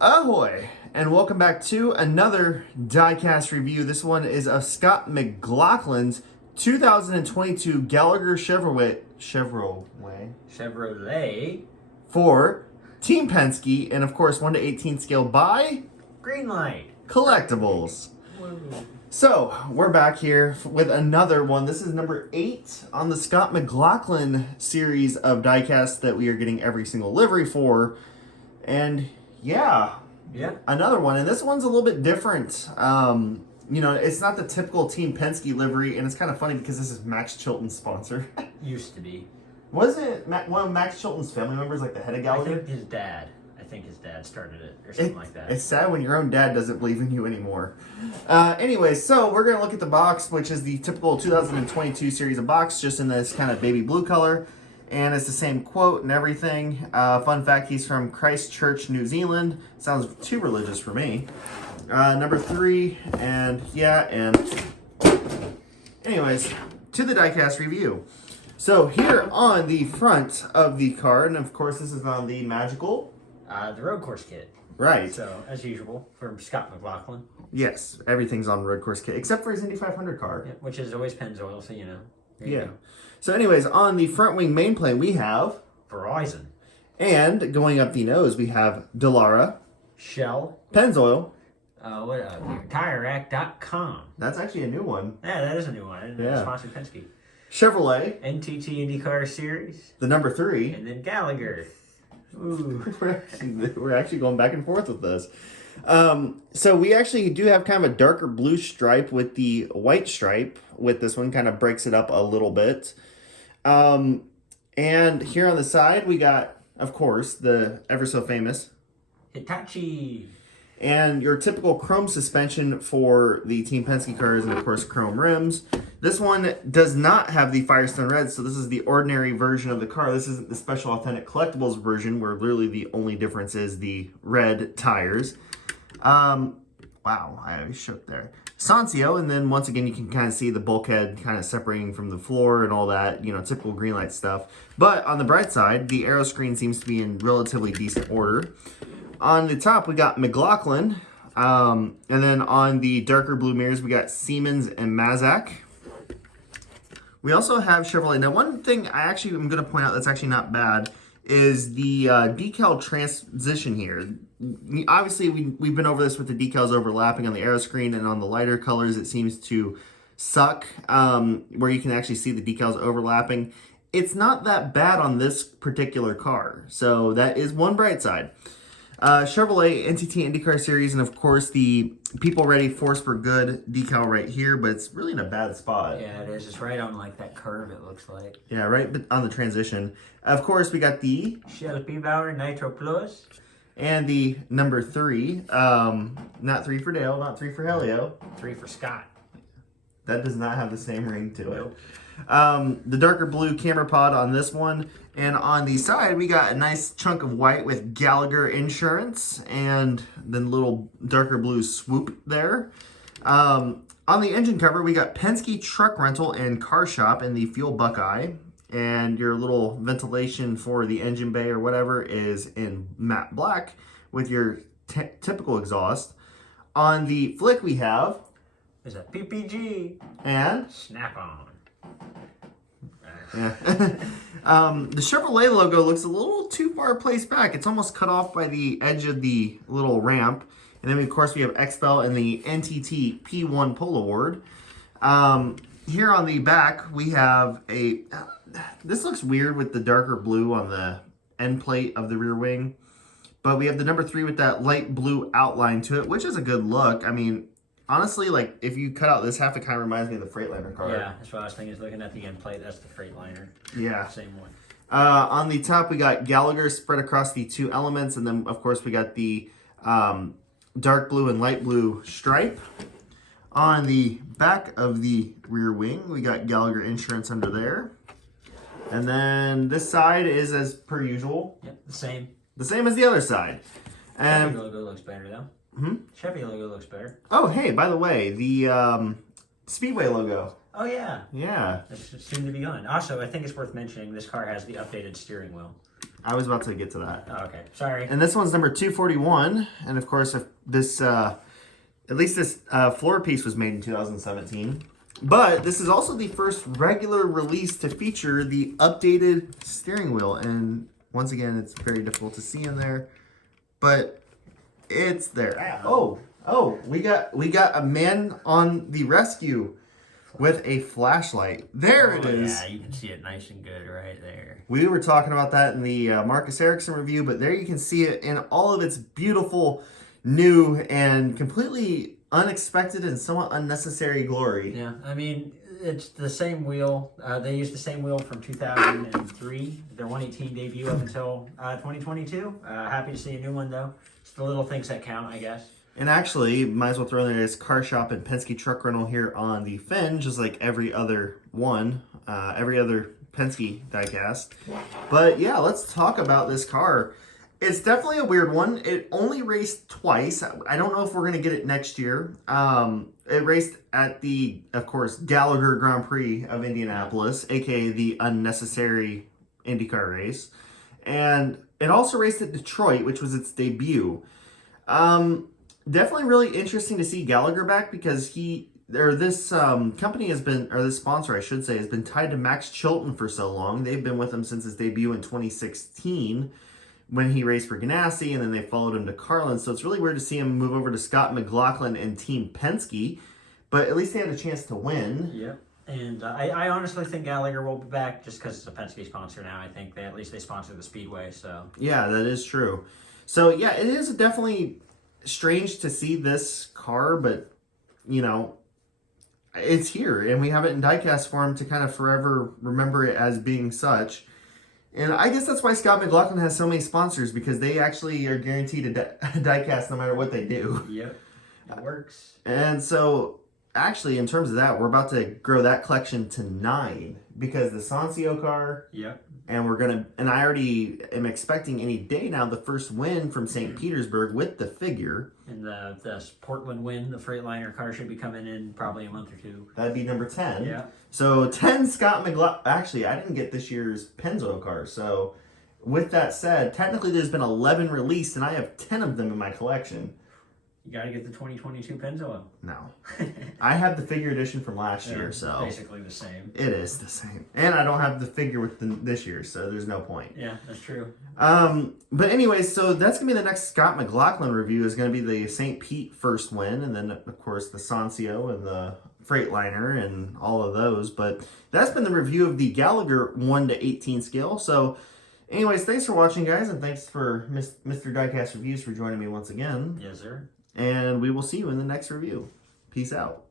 Ahoy, and welcome back to another diecast review. This one is of Scott McLaughlin's 2022 Gallagher Chevrolet for Team Penske, and of course 1/18 scale by Greenlight Collectibles. Woo. So we're back here with another one. This is number 8 on the Scott McLaughlin series of diecasts that we are getting every single livery for, and yeah, another one. And this one's a little bit different. You know, it's not the typical Team Penske livery, and it's kind of funny because this is Max Chilton's sponsor. Used to be. Wasn't one of Max Chilton's family members like the head of Gallagher? I think his dad started it or something like that. It's sad when your own dad doesn't believe in you anymore. Anyway, so we're going to look at the box, which is the typical 2022 series of box, just in this kind of baby blue color. And it's the same quote and everything. Fun fact, he's from Christchurch, New Zealand. Sounds too religious for me. Number 3, and yeah, and anyways, to the diecast review. So here on the front of the card, and of course this is on the magical... the road course kit. Right. So, as usual, from Scott McLaughlin. Yes, everything's on road course kit, except for his Indy 500 car. Yeah, which is always Pennzoil, so you know. Yeah. So anyways, on the front wing main plane, we have... Verizon. And going up the nose, we have Dallara. Shell. Pennzoil. TireRack.com. That's actually a new one. Yeah, that is a new one. Yeah. Sponsored Penske. Chevrolet. NTT Indycar Series. The number 3. And then Gallagher. Ooh. We're actually going back and forth with this. So we actually do have kind of a darker blue stripe with the white stripe with this one. Kind of breaks it up a little bit. And here on the side, we got, of course, the ever so famous Hitachi. And your typical chrome suspension for the Team Penske cars, and of course chrome rims. This one does not have the Firestone Red, so this is the ordinary version of the car. This isn't the special authentic collectibles version, where literally the only difference is the red tires. Wow, I shook there. Sancio, and then once again you can kind of see the bulkhead kind of separating from the floor and all that, you know, typical Greenlight stuff. But on the bright side, the aero screen seems to be in relatively decent order. On the top, we got McLaughlin, and then on the darker blue mirrors, we got Siemens and Mazak. We also have Chevrolet. Now, one thing I actually am going to point out that's actually not bad is the decal transition here. Obviously, we've been over this with the decals overlapping on the aero screen, and on the lighter colors, it seems to suck, where you can actually see the decals overlapping. It's not that bad on this particular car, so that is one bright side. Chevrolet NTT Indycar Series, and of course the People Ready Force for Good decal right here, but it's really in a bad spot. Yeah, it is. It's right on like that curve, it looks like. Yeah, right on the transition. Of course, we got the Shell P-Bauer Nitro Plus. And the number 3. Not 3 for Dale, not 3 for Helio. 3 for Scott. That does not have the same ring to it. Nope. The darker blue camera pod on this one. And on the side, we got a nice chunk of white with Gallagher Insurance. And then little darker blue swoop there. On the engine cover, we got Penske Truck Rental and Car Shop in the Fuel Buckeye. And your little ventilation for the engine bay or whatever is in matte black with your typical exhaust. On the flick, we have... There's a PPG. And... Snap-on. Yeah. The Chevrolet logo looks a little too far placed back. It's almost cut off by the edge of the little ramp. And then, of course, we have XPEL and the NTT P1 Polo Award. Here on the back, we have a... This looks weird with the darker blue on the end plate of the rear wing. But we have the number 3 with that light blue outline to it, which is a good look. I mean... Honestly, like, if you cut out this half, it kind of reminds me of the Freightliner car. Yeah, that's what I was thinking, is looking at the end plate. That's the Freightliner. Yeah. Same one. On the top, we got Gallagher spread across the 2 elements. And then, of course, we got the dark blue and light blue stripe. On the back of the rear wing, we got Gallagher Insurance under there. And then this side is as per usual. Yep, the same. The same as the other side. And Chevy logo looks better, though. Chevy logo looks better. Oh, hey, by the way, the Speedway logo. Oh, yeah. Yeah. It's soon to be on. Also, I think it's worth mentioning this car has the updated steering wheel. I was about to get to that. Oh, okay, sorry. And this one's number 241. And of course, if this, at least this floor piece was made in 2017. But this is also the first regular release to feature the updated steering wheel. And once again, it's very difficult to see in there, but it's there. Oh, we got a man on the rescue with a flashlight. There it is. Yeah, you can see it nice and good right there. We were talking about that in the Marcus Ericsson review, but there you can see it in all of its beautiful, new, and completely unexpected and somewhat unnecessary glory. Yeah, I mean, it's the same wheel. They used the same wheel from 2003, their 118 debut up until 2022. Happy to see a new one, though. It's the little things that count, I guess. And actually, might as well throw in there is Car Shop and Penske Truck Rental here on the Finn, just like every other one, every other Penske diecast. But yeah, let's talk about this car. It's definitely a weird one. It only raced twice. I don't know if we're going to get it next year. It raced at the, of course, Gallagher Grand Prix of Indianapolis, aka the unnecessary IndyCar race. And it also raced at Detroit, which was its debut. Definitely really interesting to see Gallagher back because this company has been, or this sponsor I should say, has been tied to Max Chilton for so long. They've been with him since his debut in 2016 when he raced for Ganassi, and then they followed him to Carlin. So it's really weird to see him move over to Scott McLaughlin and Team Penske, but at least they had a chance to win. Yep. And I honestly think Gallagher will be back just because it's a Penske sponsor now. I think at least they sponsor the Speedway, so. Yeah, that is true. So yeah, it is definitely strange to see this car, but you know, it's here and we have it in diecast form to kind of forever remember it as being such. And I guess that's why Scott McLaughlin has so many sponsors, because they actually are guaranteed a diecast no matter what they do. Yep, it works. And so actually, in terms of that, we're about to grow that collection to 9 because the Sancio car. Yep. And I already am expecting any day now the first win from St. Petersburg with the figure. And the Portland win, the Freightliner car should be coming in probably a month or two. That'd be number 10. Yeah. So 10 Scott McLaughlin. Actually, I didn't get this year's Pennzoil car. So with that said, technically there's been 11 released and I have 10 of them in my collection. You got to get the 2022 Pennzoil. No. I have the figure edition from last year, so. Basically the same. It is the same. And I don't have the figure with this year, so there's no point. Yeah, that's true. But anyway, so that's going to be the next Scott McLaughlin review is going to be the St. Pete first win, and then, of course, the Sancio and the Freightliner and all of those. But that's been the review of the Gallagher 1 to 18 scale. So anyways, thanks for watching, guys, and thanks for Mr. Diecast Reviews for joining me once again. Yes, sir. And we will see you in the next review. Peace out.